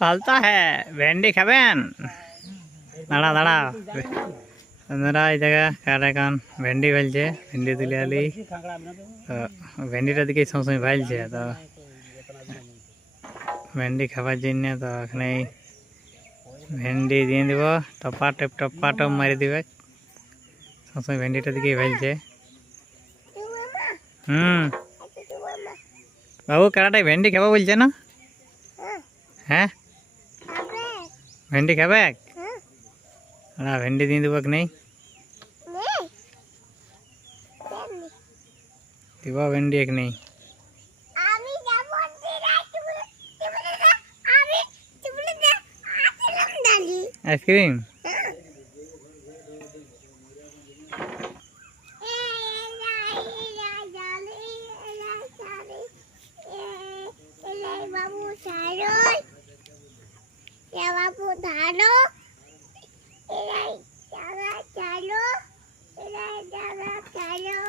পালতা হ্যাঁ ভেন্ডি খাবেন দাঁড়া দাঁড়া আপনারা এই জায়গা কার এখন ভেন্ডি ফেলছে ভেন্ডি তুলে আলি তো ভেন্ডিটা দিকে সবসময় ভাইলছে তো ভেন্ডি খাবার জন্য তো এখানে ভেন্ডি দিয়ে দিব টপা টপ টপা টপ মারি দিবে সবসময় ভেন্ডিটা দিকেই ভাইলছে হুম বাবু কারাটাই ভেন্ডি খাবো বলছে না হ্যাঁ ভেন্ডি খাবে না ভেন্ডি দিয়ে দেবো কি নেই দিব ভেন্ডি এক নেই আমি যাব দিরা তুমি তুমি না আমি তুমি না আসলাম দালি আইসক্রিম বাবু ধানো এরাই যারা চালো এরাই যারা চালো।